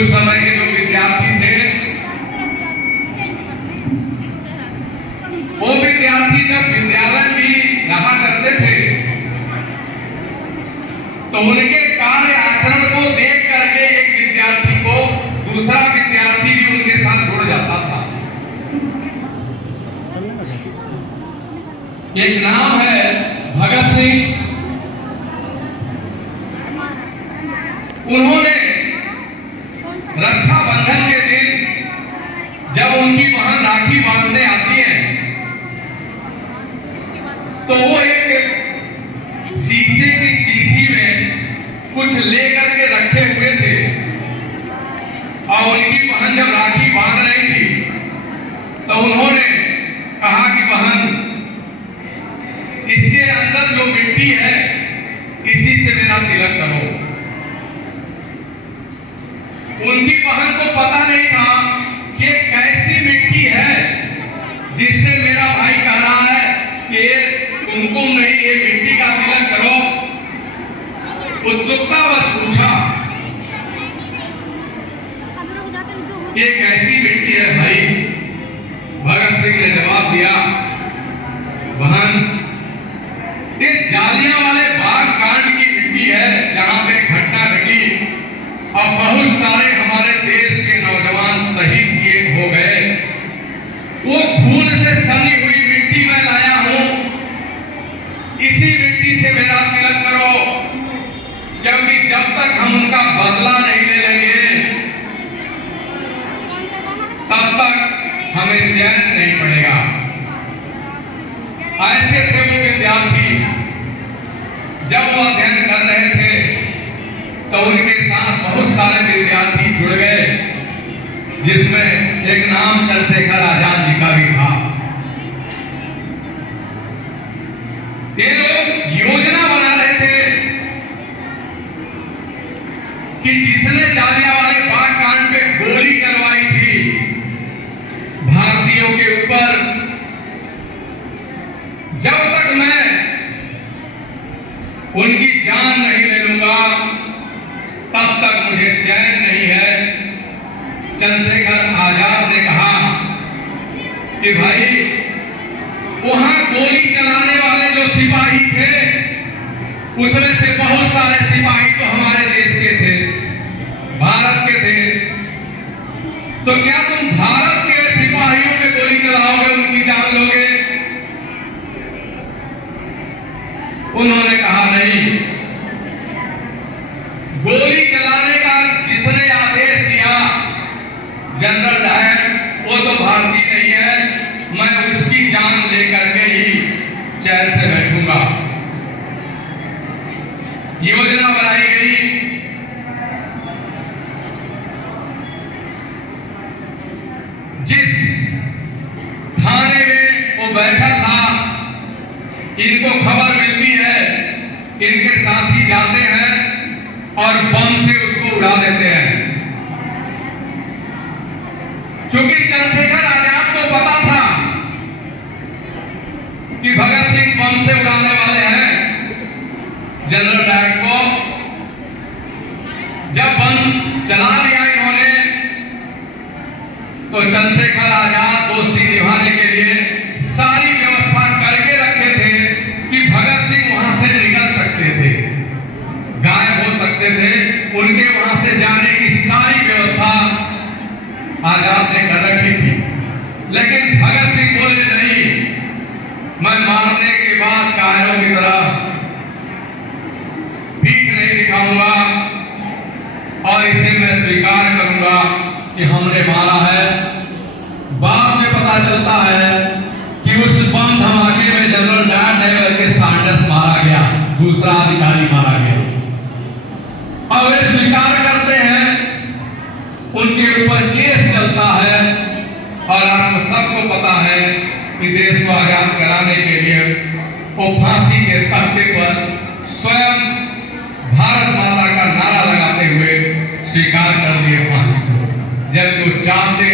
उस समय के जो विद्यार्थी थे, वो विद्यार्थी जब विद्यालय भी रहा करते थे तो उनके कार्य आचरण को देख करके एक विद्यार्थी को दूसरा विद्यार्थी भी उनके साथ जुड़ जाता था। एक नाम है भगत सिंह। उन्होंने रक्षाबंधन के दिन जब उनकी बहन राखी बांधने आती है तो वो एक शीशे की शीशी में कुछ लेकर के रखे हुए थे और उनकी बहन जब राखी बांध रही थी तो उन्होंने कहा कि बहन, इसके अंदर जो मिट्टी है इसी से मेरा तिलक करो। उनकी बहन को पता नहीं था कि ये कैसी मिट्टी है जिससे मेरा भाई कह रहा है कि कुमकुम नहीं, ये मिट्टी का तिलक करो। उत्सुकता बस पूछा ये कैसी मिट्टी है भाई। भगत सिंह ने जवाब दिया, बहन, ये जालियांवाले बाग कांड की मिट्टी है जहां पे घटना घटी और बहुत सारे हमारे देश के नौजवान शहीद किए हो गए। वो खून से सनी हुई मिट्टी में लाया हूं, इसी मिट्टी से मेरा तिलक करो, क्योंकि जब तक हम उनका बदला नहीं ले लेंगे तब तक हमें चैन नहीं पड़ेगा। ऐसे थे वो विद्यार्थी। जब वो अध्ययन कर रहे थे तो उनके साथ बहुत सारे विद्यार्थी जुड़ गए, जिसमें एक नाम चंद्रशेखर आजाद जी का भी था। ये लोग योजना बना रहे थे कि जिसने जालियांवाले बाग कांड पे गोली चलवाई थी भारतीयों के ऊपर, जब तक मैं उनकी जान नहीं ले लूंगा तब तक मुझे चैन नहीं है। चंद्रशेखर आजाद ने कहा कि भाई, वहां गोली चलाने वाले जो सिपाही थे उसमें से बहुत सारे सिपाही तो हमारे देश के थे, भारत के थे, तो क्या तुम भारत के सिपाहियों पे गोली चलाओगे, उनकी जान लोगे? उन्होंने कहा नहीं, गोली चलाने का जिसने आदेश दिया जनरल डायर, वो तो भारतीय नहीं है, मैं उसकी जान लेकर के ही चैन से बैठूंगा। योजना बनाई गई। जिस थाने में वो बैठा था, इनको खबर मिलती है, इनके साथी जाते हैं और बम से उसको उड़ा देते हैं। क्योंकि चंद्रशेखर आजाद को पता था कि भगत सिंह बम से उड़ाने वाले हैं जनरल डायर को। जब बम चला दिया इन्होंने तो चंद्रशेखर आजाद दोस्ती निभाने के लिए सारी व्यवस्था करके रखे थे कि भगत सिंह वहां से निकल सकते थे, गायब हो सकते थे। उनके वहां से जाने की सारी व्यवस्था आजाद ने कर रखी थी। लेकिन भगत सिंह बोले नहीं, मैं मारने के बाद कायरों की तरह पीठ नहीं दिखाऊंगा और इसे मैं स्वीकार करूंगा कि हमने मारा है। बाद में पता चलता है कि उस बम धमाके में जनरल डायर ने के सांडर्स मारा गया, दूसरा अधिकारी मारा गया। और वे स्वीकार करते हैं, उनके ऊपर केस चलता है और आपको सबको पता है कि देश को आजाद कराने के लिए वो फांसी के तख्ते पर स्वयं भारत माता का नारा लगाते हुए स्वीकार कर लिए फांसी को, जब वो चाहते